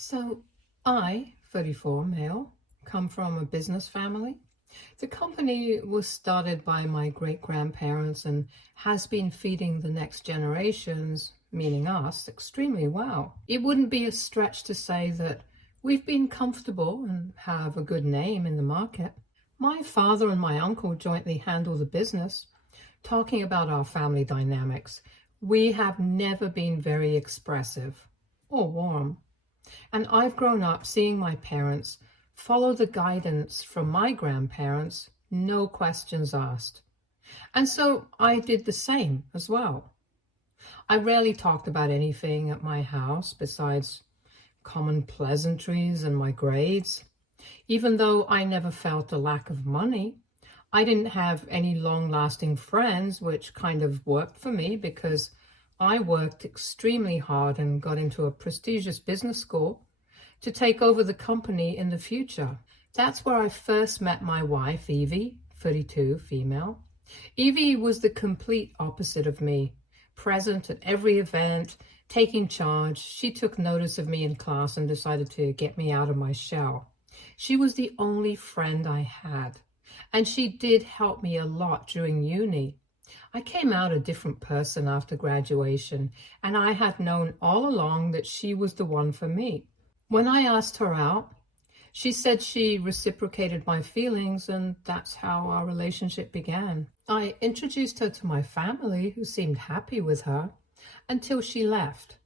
So I, 34 male, come from a business family. The company was started by my great-grandparents and has been feeding the next generations, meaning us, extremely well. It wouldn't be a stretch to say that we've been comfortable and have a good name in the market. My father and my uncle jointly handle the business. Talking about our family dynamics, we have never been very expressive or warm. And I've grown up seeing my parents follow the guidance from my grandparents, no questions asked. And so I did the same as well. I rarely talked about anything at my house besides common pleasantries and my grades. Even though I never felt a lack of money, I didn't have any long-lasting friends, which kind of worked for me because I worked extremely hard and got into a prestigious business school to take over the company in the future. That's where I first met my wife, Evie, 32, female. Evie was the complete opposite of me, present at every event, taking charge. She took notice of me in class and decided to get me out of my shell. She was the only friend I had, and she did help me a lot during uni. I came out a different person after graduation, and I had known all along that she was the one for me. When I asked her out, she said she reciprocated my feelings, and that's how our relationship began. I introduced her to my family, who seemed happy with her, until she left.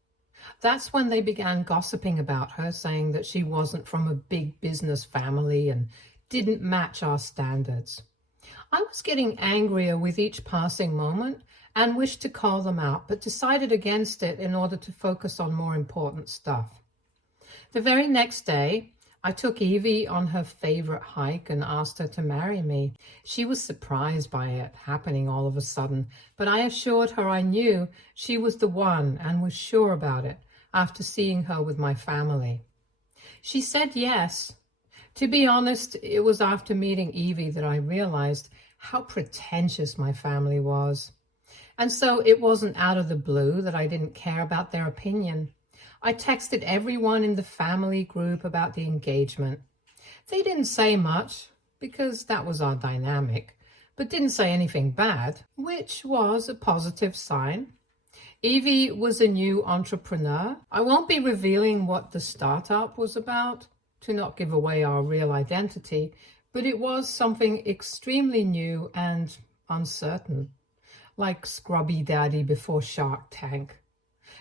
That's when they began gossiping about her, saying that she wasn't from a big business family and didn't match our standards. I was getting angrier with each passing moment and wished to call them out, but decided against it in order to focus on more important stuff. The very next day, I took Evie on her favorite hike and asked her to marry me. She was surprised by it happening all of a sudden, but I assured her I knew she was the one and was sure about it after seeing her with my family. She said yes. To be honest, it was after meeting Evie that I realized how pretentious my family was. And so it wasn't out of the blue that I didn't care about their opinion. I texted everyone in the family group about the engagement. They didn't say much because that was our dynamic, but didn't say anything bad, which was a positive sign. Evie was a new entrepreneur. I won't be revealing what the startup was about to not give away our real identity, but it was something extremely new and uncertain, like Scrubby Daddy before Shark Tank.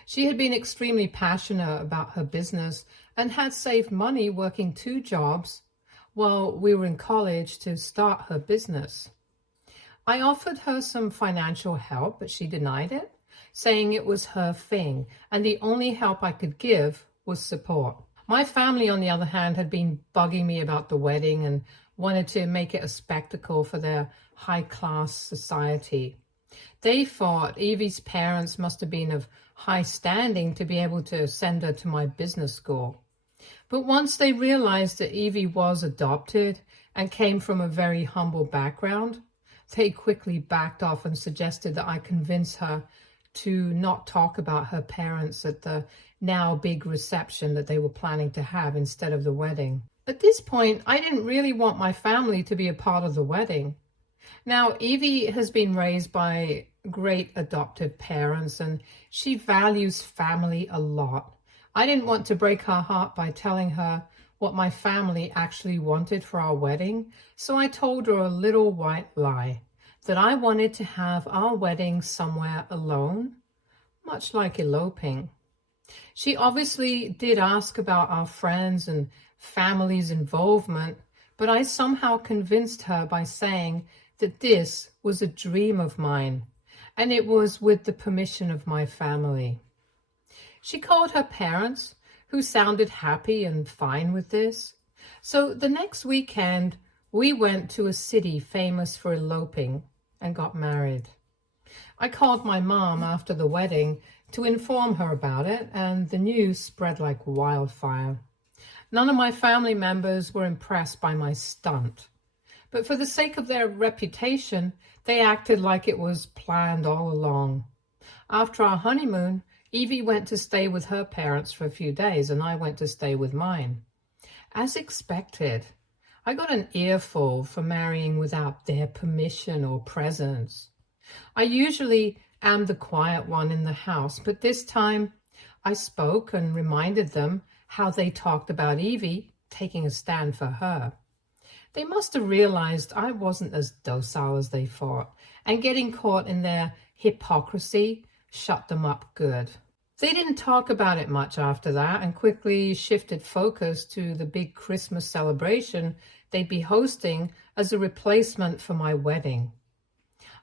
She had been extremely passionate about her business and had saved money working 2 jobs while we were in college to start her business. I offered her some financial help, but she denied it, saying it was her thing, and the only help I could give was support. My family, on the other hand, had been bugging me about the wedding and wanted to make it a spectacle for their high-class society. They thought Evie's parents must have been of high standing to be able to send her to my business school. But once they realized that Evie was adopted and came from a very humble background, they quickly backed off and suggested that I convince her to not talk about her parents at the now big reception that they were planning to have instead of the wedding. At this point, I didn't really want my family to be a part of the wedding. Now, Evie has been raised by great adoptive parents and she values family a lot. I didn't want to break her heart by telling her what my family actually wanted for our wedding, so I told her a little white lie, that I wanted to have our wedding somewhere alone, much like eloping. She obviously did ask about our friends and family's involvement, but I somehow convinced her by saying that this was a dream of mine, and it was with the permission of my family. She called her parents, who sounded happy and fine with this. So the next weekend, we went to a city famous for eloping and got married. I called my mom after the wedding to inform her about it, and the news spread like wildfire. None of my family members were impressed by my stunt, but for the sake of their reputation, they acted like it was planned all along. After our honeymoon, Evie went to stay with her parents for a few days, and I went to stay with mine. As expected, I got an earful for marrying without their permission or presence. I usually am the quiet one in the house, but this time I spoke and reminded them how they talked about Evie taking a stand for her. They must have realized I wasn't as docile as they thought, and getting caught in their hypocrisy shut them up good. They didn't talk about it much after that and quickly shifted focus to the big Christmas celebration they'd be hosting as a replacement for my wedding.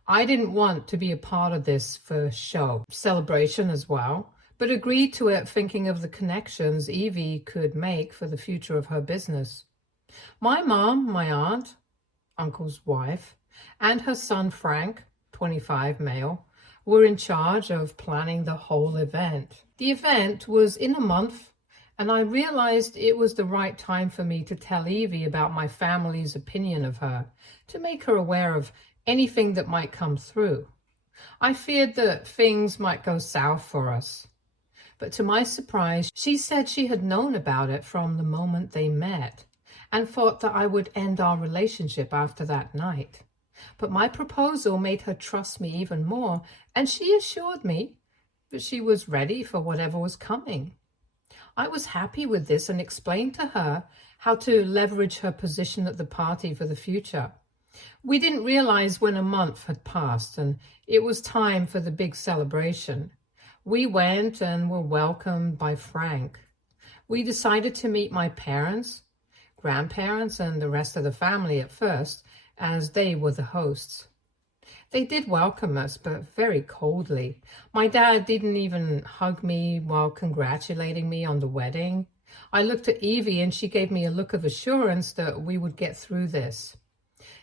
I didn't want to be a part of this for show celebration as well, but agreed to it thinking of the connections Evie could make for the future of her business. My mom, my aunt, uncle's wife, and her son Frank, 25 male, were in charge of planning the whole event. The event was in a month, and I realized it was the right time for me to tell Evie about my family's opinion of her, to make her aware of anything that might come through. I feared that things might go south for us. But to my surprise, she said she had known about it from the moment they met, and thought that I would end our relationship after that night. But my proposal made her trust me even more, and she assured me that she was ready for whatever was coming. I was happy with this and explained to her how to leverage her position at the party for the future. We didn't realize when a month had passed and it was time for the big celebration. We went and were welcomed by Frank. We decided to meet my parents, grandparents, and the rest of the family at first, as they were the hosts. They did welcome us, but very coldly. My dad didn't even hug me while congratulating me on the wedding. I looked at Evie and she gave me a look of assurance that we would get through this.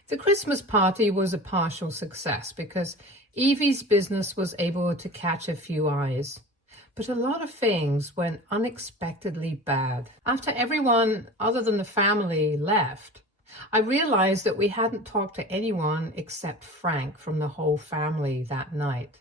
The Christmas party was a partial success because Evie's business was able to catch a few eyes. But a lot of things went unexpectedly bad. After everyone other than the family left, I realized that we hadn't talked to anyone except Frank from the whole family that night.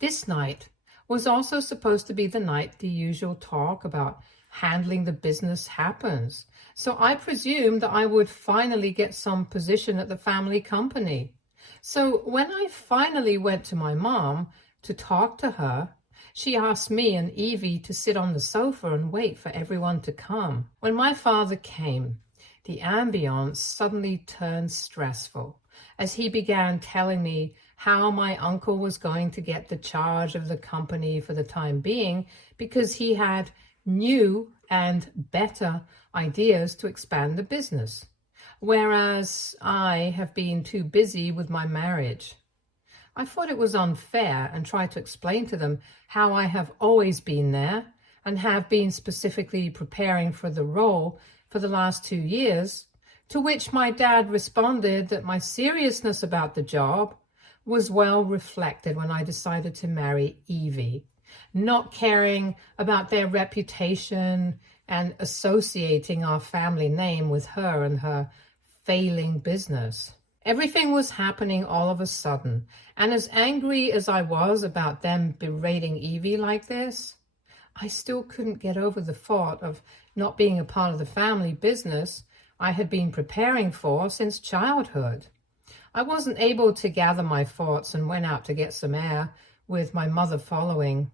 This night was also supposed to be the night the usual talk about handling the business happens. So I presumed that I would finally get some position at the family company. So when I finally went to my mom to talk to her, she asked me and Evie to sit on the sofa and wait for everyone to come. When my father came, the ambience suddenly turned stressful as he began telling me how my uncle was going to get the charge of the company for the time being because he had new and better ideas to expand the business, whereas I have been too busy with my marriage. I thought it was unfair and tried to explain to them how I have always been there and have been specifically preparing for the role for the last 2 years, to which my dad responded that my seriousness about the job was well reflected when I decided to marry Evie, not caring about their reputation and associating our family name with her and her failing business. Everything was happening all of a sudden, and as angry as I was about them berating Evie like this, I still couldn't get over the thought of not being a part of the family business I had been preparing for since childhood. I wasn't able to gather my thoughts and went out to get some air, with my mother following.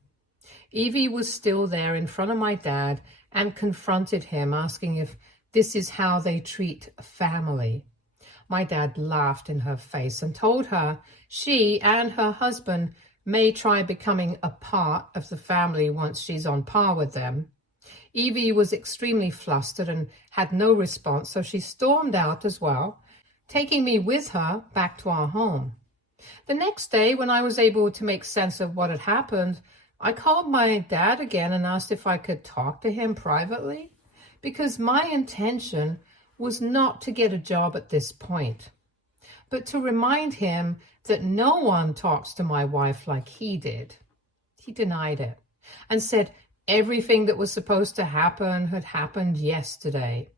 Evie was still there in front of my dad and confronted him, asking if this is how they treat a family. My dad laughed in her face and told her she and her husband may try becoming a part of the family once she's on par with them. Evie was extremely flustered and had no response, so she stormed out as well, taking me with her back to our home. The next day, when I was able to make sense of what had happened, I called my dad again and asked if I could talk to him privately, because my intention was not to get a job at this point, but to remind him that no one talks to my wife like he did. He denied it and said everything that was supposed to happen had happened yesterday.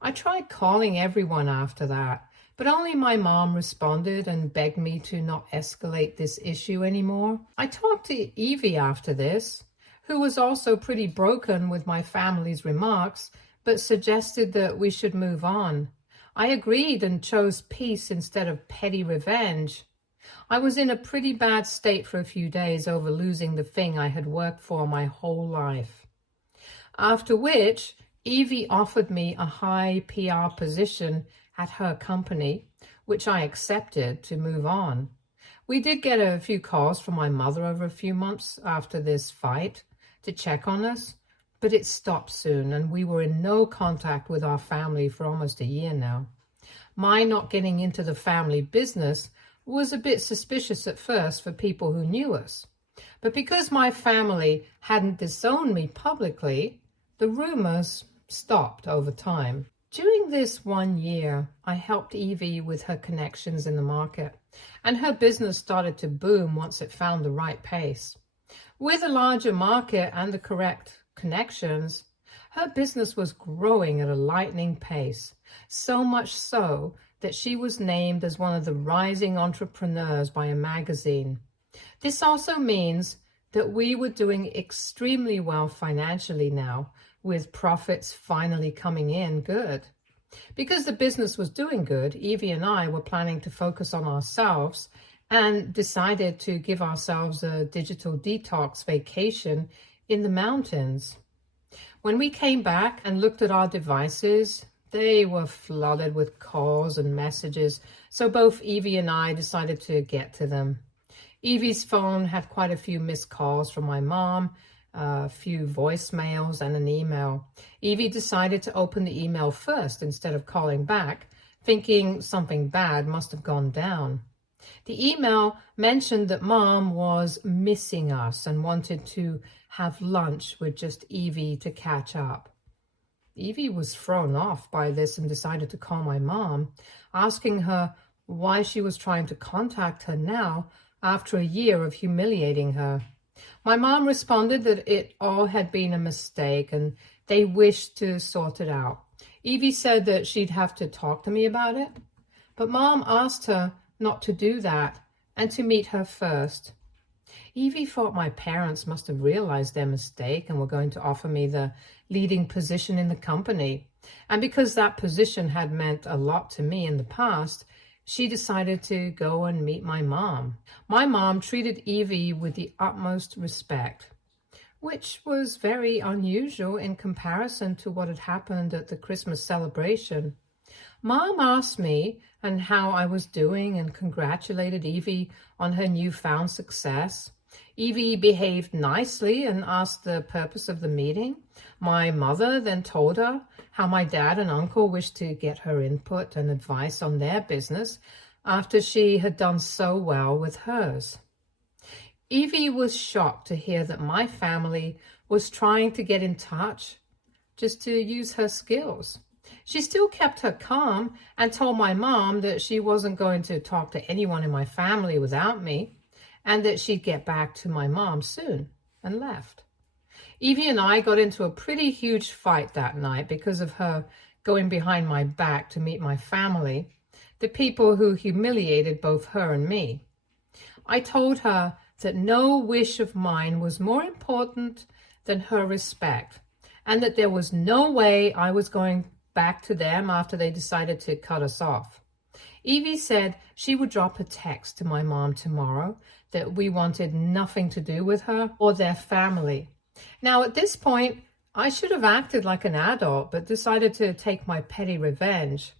I tried calling everyone after that, But only my mom responded and begged me to not escalate this issue anymore. I talked to Evie after this, who was also pretty broken with my family's remarks, but suggested that we should move on. I agreed and chose peace instead of petty revenge. I was in a pretty bad state for a few days over losing the thing I had worked for my whole life. After which, Evie offered me a high PR position at her company, which I accepted to move on. We did get a few calls from my mother over a few months after this fight to check on us, but it stopped soon and we were in no contact with our family for almost a year now. My not getting into the family business was a bit suspicious at first for people who knew us, but because my family hadn't disowned me publicly, the rumors stopped over time. During this 1 year, I helped Evie with her connections in the market, and her business started to boom once it found the right pace. With a larger market and the correct connections, her business was growing at a lightning pace, so much so that she was named as one of the rising entrepreneurs by a magazine. This also means that we were doing extremely well financially now, with profits finally coming in good. Because the business was doing good, Evie and I were planning to focus on ourselves and decided to give ourselves a digital detox vacation in the mountains. When we came back and looked at our devices, they were flooded with calls and messages, so both Evie and I decided to get to them. Evie's phone had quite a few missed calls from my mom, a few voicemails, and an email. Evie decided to open the email first instead of calling back, thinking something bad must have gone down. The email mentioned that Mom was missing us and wanted to have lunch with just Evie to catch up. Evie was thrown off by this and decided to call my mom, asking her why she was trying to contact her now after a year of humiliating her. My mom responded that it all had been a mistake and they wished to sort it out. Evie said that she'd have to talk to me about it, but Mom asked her not to do that and to meet her first. Evie thought my parents must have realized their mistake and were going to offer me the leading position in the company. And because that position had meant a lot to me in the past, she decided to go and meet my mom. My mom treated Evie with the utmost respect, which was very unusual in comparison to what had happened at the Christmas celebration. Mom asked me and how I was doing and congratulated Evie on her newfound success. Evie behaved nicely and asked the purpose of the meeting. My mother then told her how my dad and uncle wished to get her input and advice on their business after she had done so well with hers. Evie was shocked to hear that my family was trying to get in touch just to use her skills. She still kept her calm and told my mom that she wasn't going to talk to anyone in my family without me and that she'd get back to my mom soon, and left. Evie and I got into a pretty huge fight that night because of her going behind my back to meet my family, the people who humiliated both her and me. I told her that no wish of mine was more important than her respect, and that there was no way I was going back to them after they decided to cut us off. Evie said she would drop a text to my mom tomorrow that we wanted nothing to do with her or their family. Now, at this point, I should have acted like an adult, but decided to take my petty revenge.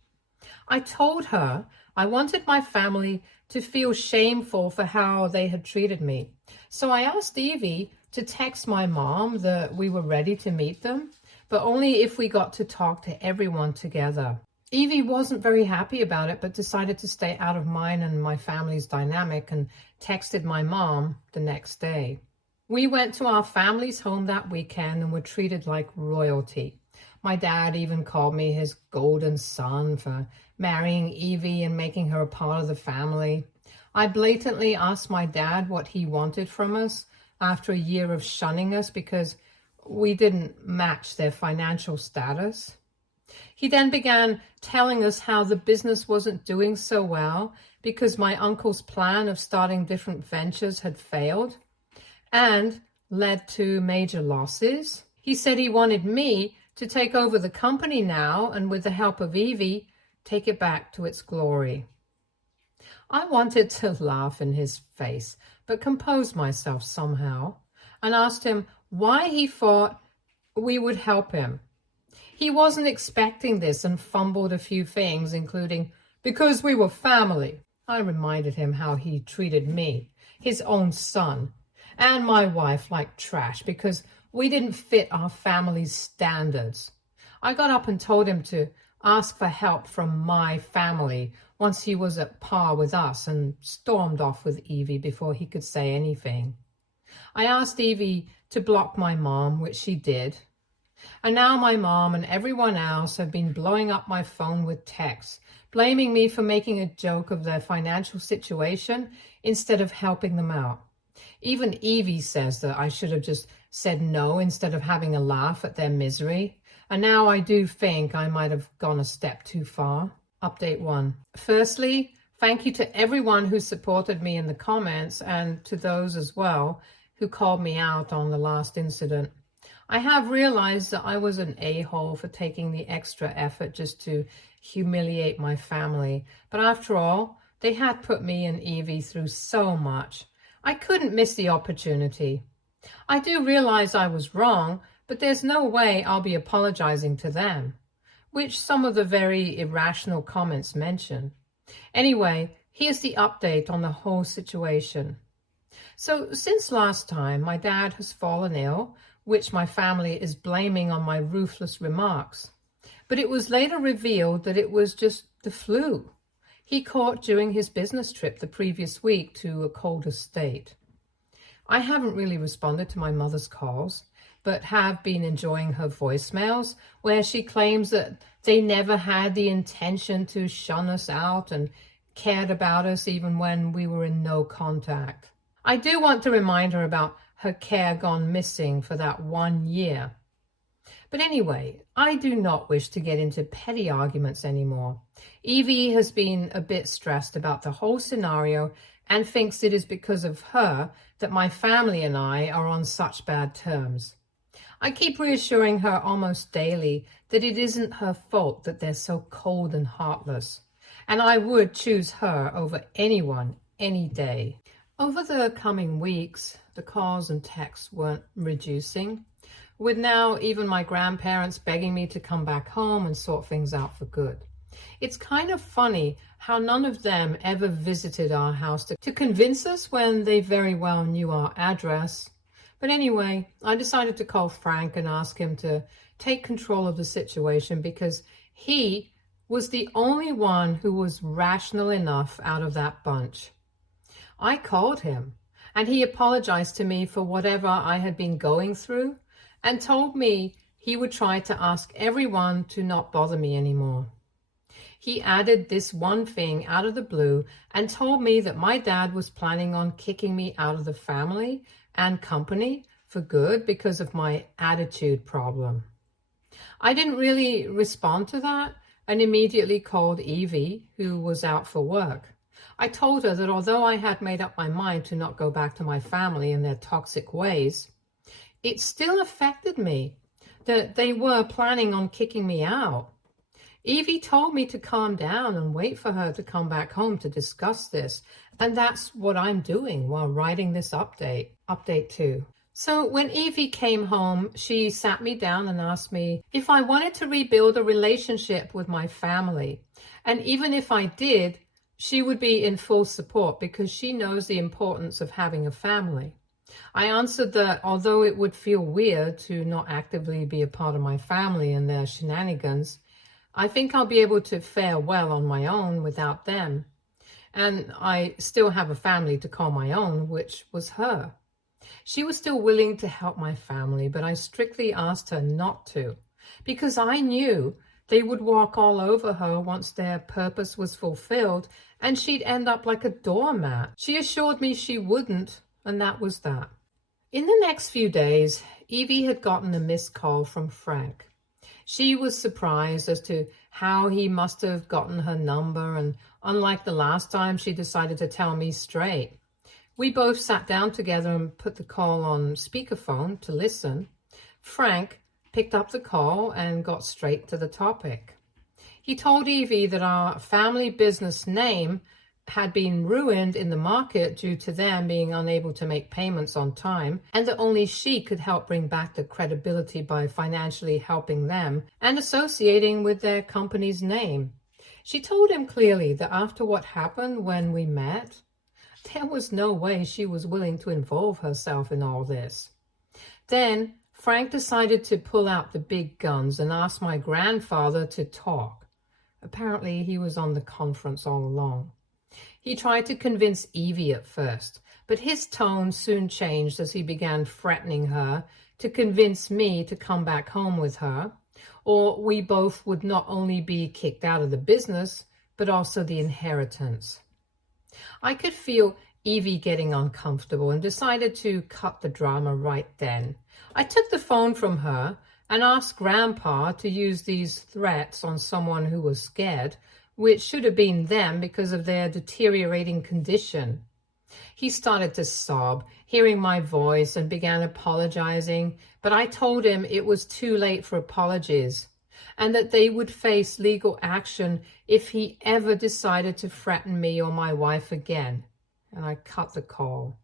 I told her I wanted my family to feel shameful for how they had treated me. So I asked Evie to text my mom that we were ready to meet them, but only if we got to talk to everyone together. Evie wasn't very happy about it, but decided to stay out of mine and my family's dynamic and texted my mom the next day. We went to our family's home that weekend and were treated like royalty. My dad even called me his golden son for marrying Evie and making her a part of the family. I blatantly asked my dad what he wanted from us after a year of shunning us because we didn't match their financial status. He then began telling us how the business wasn't doing so well because my uncle's plan of starting different ventures had failed and led to major losses. He said he wanted me to take over the company now and, with the help of Evie, take it back to its glory. I wanted to laugh in his face, but composed myself somehow and asked him why he thought we would help him. He wasn't expecting this and fumbled a few things, including, because we were family. I reminded him how he treated me, his own son, and my wife like trash because we didn't fit our family's standards. I got up and told him to ask for help from my family once he was at par with us and stormed off with Evie before he could say anything. I asked Evie to block my mom, which she did. And now my mom and everyone else have been blowing up my phone with texts, blaming me for making a joke of their financial situation instead of helping them out. Even Evie says that I should have just said no instead of having a laugh at their misery. And now I do think I might have gone a step too far. Update 1. Firstly, thank you to everyone who supported me in the comments and to those as well who called me out on the last incident. I have realized that I was an a-hole for taking the extra effort just to humiliate my family. But after all, they had put me and Evie through so much. I couldn't miss the opportunity. I do realize I was wrong, but there's no way I'll be apologizing to them, which some of the very irrational comments mention. Anyway, here's the update on the whole situation. So since last time, my dad has fallen ill, which my family is blaming on my ruthless remarks. But it was later revealed that it was just the flu he caught during his business trip the previous week to a colder state. I haven't really responded to my mother's calls, but have been enjoying her voicemails where she claims that they never had the intention to shun us out and cared about us even when we were in no contact. I do want to remind her about her care gone missing for that 1 year. But anyway, I do not wish to get into petty arguments anymore. Evie has been a bit stressed about the whole scenario and thinks it is because of her that my family and I are on such bad terms. I keep reassuring her almost daily that it isn't her fault that they're so cold and heartless, and I would choose her over anyone any day. Over the coming weeks, the calls and texts weren't reducing, with now even my grandparents begging me to come back home and sort things out for good. It's kind of funny how none of them ever visited our house to convince us when they very well knew our address. But anyway, I decided to call Frank and ask him to take control of the situation because he was the only one who was rational enough out of that bunch. I called him, and he apologized to me for whatever I had been going through and told me he would try to ask everyone to not bother me anymore. He added this one thing out of the blue and told me that my dad was planning on kicking me out of the family and company for good because of my attitude problem. I didn't really respond to that and immediately called Evie, who was out for work. I told her that although I had made up my mind to not go back to my family and their toxic ways, it still affected me that they were planning on kicking me out. Evie told me to calm down and wait for her to come back home to discuss this, and that's what I'm doing while writing this update. Update 2. So when Evie came home, she sat me down and asked me if I wanted to rebuild a relationship with my family. And even if I did, she would be in full support because she knows the importance of having a family. I answered that although it would feel weird to not actively be a part of my family and their shenanigans, I think I'll be able to fare well on my own without them. And I still have a family to call my own, which was her. She was still willing to help my family, but I strictly asked her not to, because I knew they would walk all over her once their purpose was fulfilled, and she'd end up like a doormat. She assured me she wouldn't, and that was that. In the next few days, Evie had gotten a missed call from Frank. She was surprised as to how he must have gotten her number, and unlike the last time, she decided to tell me straight. We both sat down together and put the call on speakerphone to listen. Frank picked up the call and got straight to the topic. He told Evie that our family business name had been ruined in the market due to them being unable to make payments on time, and that only she could help bring back the credibility by financially helping them and associating with their company's name. She told him clearly that after what happened when we met, there was no way she was willing to involve herself in all this. Then Frank decided to pull out the big guns and ask my grandfather to talk. Apparently he was on the conference all along. He tried to convince Evie at first, but his tone soon changed as he began threatening her to convince me to come back home with her, or we both would not only be kicked out of the business, but also the inheritance. I could feel Evie getting uncomfortable and decided to cut the drama right then. I took the phone from her and asked Grandpa to use these threats on someone who was scared, which should have been them because of their deteriorating condition. He started to sob, hearing my voice, and began apologizing, but I told him it was too late for apologies and that they would face legal action if he ever decided to threaten me or my wife again, and I cut the call.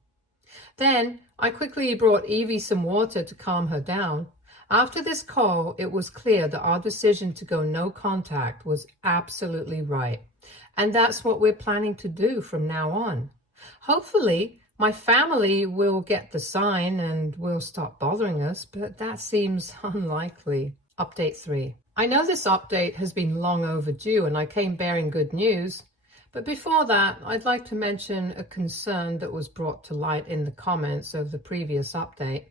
Then I quickly brought Evie some water to calm her down. After this call, it was clear that our decision to go no contact was absolutely right. And that's what we're planning to do from now on. Hopefully, my family will get the sign and will stop bothering us, but that seems unlikely. Update 3. I know this update has been long overdue and I came bearing good news. But before that, I'd like to mention a concern that was brought to light in the comments of the previous update.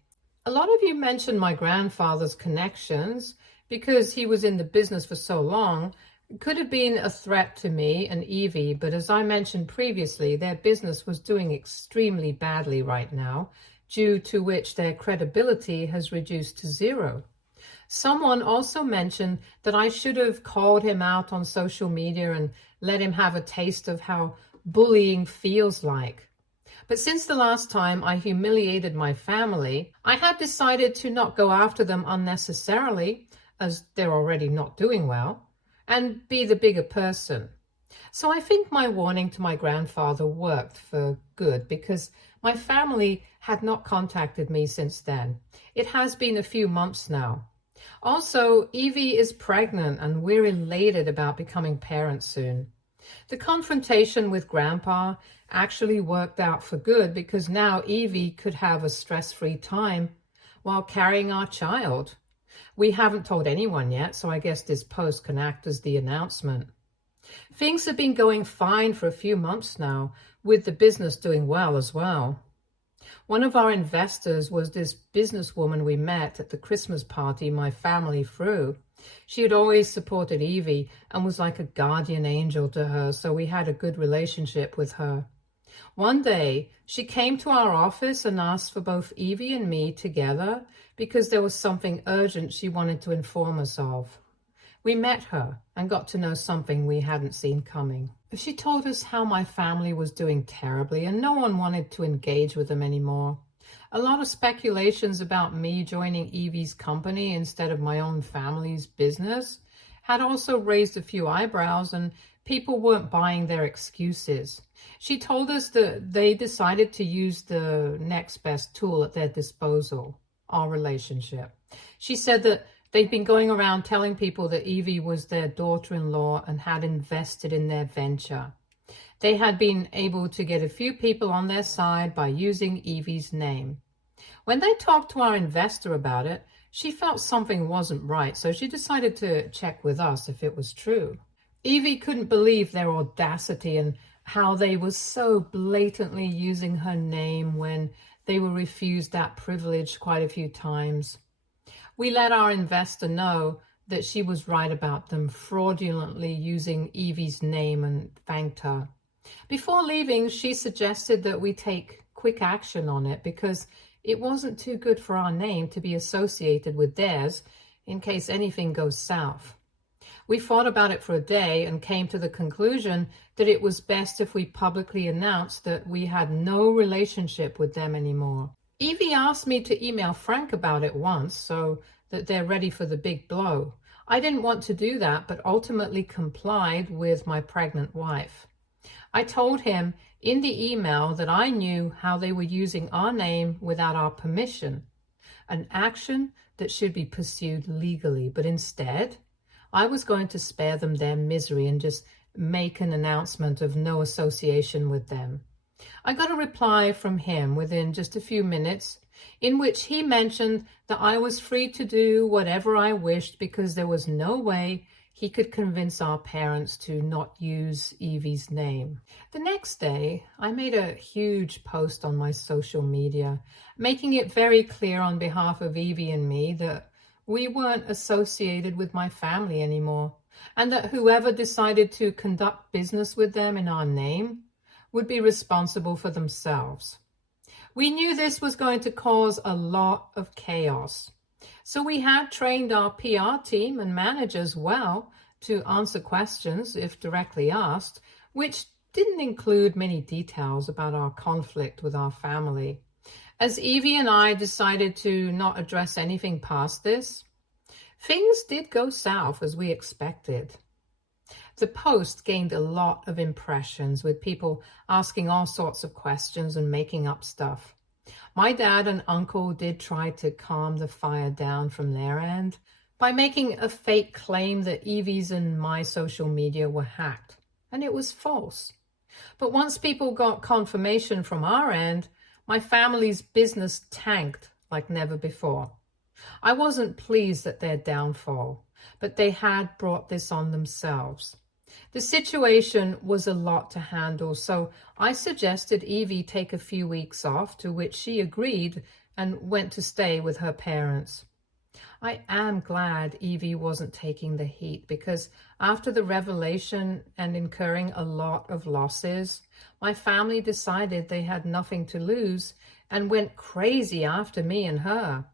A lot of you mentioned my grandfather's connections because he was in the business for so long. It could have been a threat to me and Evie, but as I mentioned previously, their business was doing extremely badly right now, due to which their credibility has reduced to zero. Someone also mentioned that I should have called him out on social media and let him have a taste of how bullying feels like. But since the last time I humiliated my family, I have decided to not go after them unnecessarily, as they're already not doing well, and be the bigger person. So I think my warning to my grandfather worked for good because my family had not contacted me since then. It has been a few months now. Also, Evie is pregnant and we're elated about becoming parents soon. The confrontation with Grandpa actually worked out for good because now Evie could have a stress-free time while carrying our child. We haven't told anyone yet, so I guess this post can act as the announcement. Things have been going fine for a few months now, with the business doing well as well. One of our investors was this businesswoman we met at the Christmas party my family threw. She had always supported Evie and was like a guardian angel to her, so we had a good relationship with her. One day, she came to our office and asked for both Evie and me together because there was something urgent she wanted to inform us of. We met her and got to know something we hadn't seen coming. She told us how my family was doing terribly and no one wanted to engage with them anymore. A lot of speculations about me joining Evie's company instead of my own family's business had also raised a few eyebrows, and people weren't buying their excuses. She told us that they decided to use the next best tool at their disposal, our relationship. She said that they'd been going around telling people that Evie was their daughter-in-law and had invested in their venture. They had been able to get a few people on their side by using Evie's name. When they talked to our investor about it, she felt something wasn't right, so she decided to check with us if it was true. Evie couldn't believe their audacity and how they were so blatantly using her name when they were refused that privilege quite a few times. We let our investor know that she was right about them fraudulently using Evie's name and thanked her. Before leaving, she suggested that we take quick action on it because it wasn't too good for our name to be associated with theirs, in case anything goes south. We thought about it for a day and came to the conclusion that it was best if we publicly announced that we had no relationship with them anymore. Evie asked me to email Frank about it once so that they're ready for the big blow. I didn't want to do that, but ultimately complied with my pregnant wife. I told him in the email that I knew how they were using our name without our permission, an action that should be pursued legally, but instead, I was going to spare them their misery and just make an announcement of no association with them. I got a reply from him within just a few minutes in which he mentioned that I was free to do whatever I wished because there was no way he could convince our parents to not use Evie's name. The next day, I made a huge post on my social media, making it very clear on behalf of Evie and me that we weren't associated with my family anymore, and that whoever decided to conduct business with them in our name would be responsible for themselves. We knew this was going to cause a lot of chaos. So we had trained our PR team and managers well to answer questions if directly asked, which didn't include many details about our conflict with our family. As Evie and I decided to not address anything past this, things did go south as we expected. The post gained a lot of impressions with people asking all sorts of questions and making up stuff. My dad and uncle did try to calm the fire down from their end by making a fake claim that Evie's and my social media were hacked, and it was false. But once people got confirmation from our end, my family's business tanked like never before. I wasn't pleased at their downfall, but they had brought this on themselves. The situation was a lot to handle, so I suggested Evie take a few weeks off, to which she agreed and went to stay with her parents. I am glad Evie wasn't taking the heat because after the revelation and incurring a lot of losses, my family decided they had nothing to lose and went crazy after me and her.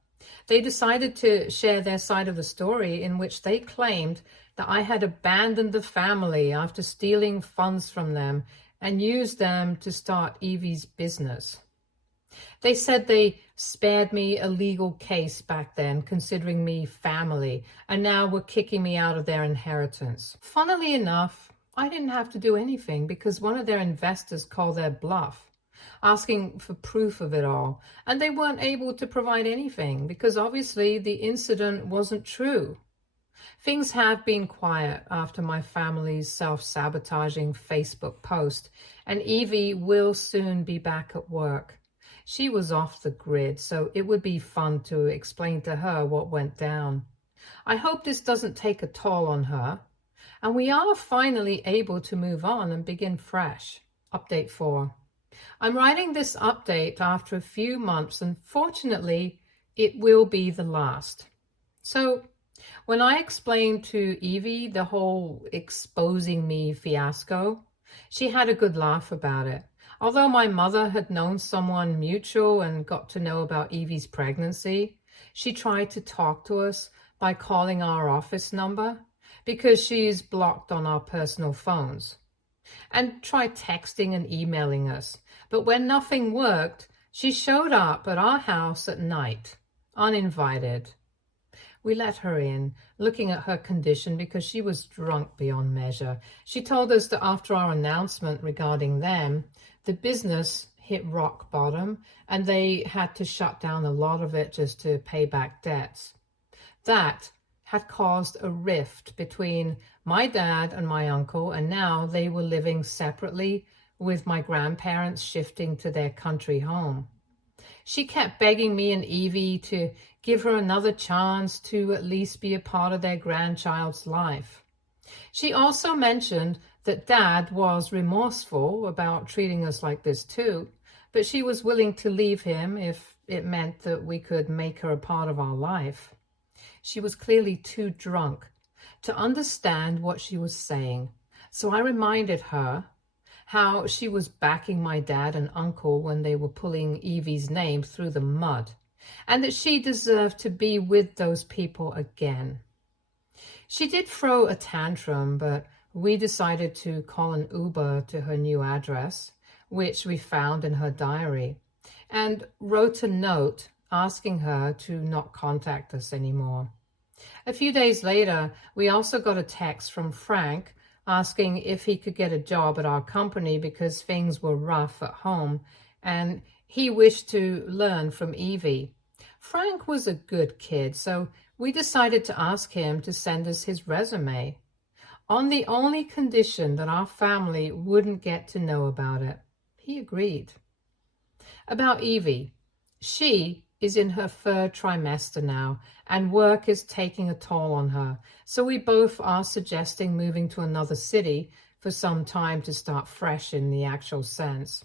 They decided to share their side of the story in which they claimed that I had abandoned the family after stealing funds from them and used them to start Evie's business. They said they spared me a legal case back then, considering me family, and now were kicking me out of their inheritance. Funnily enough, I didn't have to do anything because one of their investors called their bluff, asking for proof of it all, and they weren't able to provide anything because obviously the incident wasn't true. Things have been quiet after my family's self-sabotaging Facebook post, and Evie will soon be back at work. She was off the grid, so it would be fun to explain to her what went down. I hope this doesn't take a toll on her, and we are finally able to move on and begin fresh. Update 4. I'm writing this update after a few months, and fortunately, it will be the last. So, when I explained to Evie the whole exposing me fiasco, she had a good laugh about it. Although my mother had known someone mutual and got to know about Evie's pregnancy, she tried to talk to us by calling our office number because she's blocked on our personal phones, and tried texting and emailing us. But when nothing worked, she showed up at our house at night, uninvited. We let her in, looking at her condition because she was drunk beyond measure. She told us that after our announcement regarding them, the business hit rock bottom and they had to shut down a lot of it just to pay back debts. That had caused a rift between my dad and my uncle, and now they were living separately with my grandparents shifting to their country home. She kept begging me and Evie to give her another chance to at least be a part of their grandchild's life. She also mentioned that Dad was remorseful about treating us like this too, but she was willing to leave him if it meant that we could make her a part of our life. She was clearly too drunk to understand what she was saying, so I reminded her how she was backing my dad and uncle when they were pulling Evie's name through the mud. and that she deserved to be with those people again. She did throw a tantrum, but we decided to call an Uber to her new address, which we found in her diary, and wrote a note asking her to not contact us anymore. A few days later, we also got a text from Frank asking if he could get a job at our company because things were rough at home, and he wished to learn from Evie. Frank was a good kid, so we decided to ask him to send us his resume, on the only condition that our family wouldn't get to know about it. He agreed. About Evie, she is in her third trimester now, and work is taking a toll on her, so we both are suggesting moving to another city for some time to start fresh in the actual sense.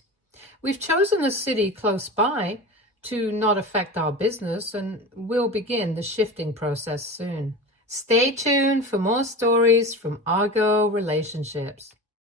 We've chosen a city close by to not affect our business, and we'll begin the shifting process soon. Stay tuned for more stories from Argo Relationships.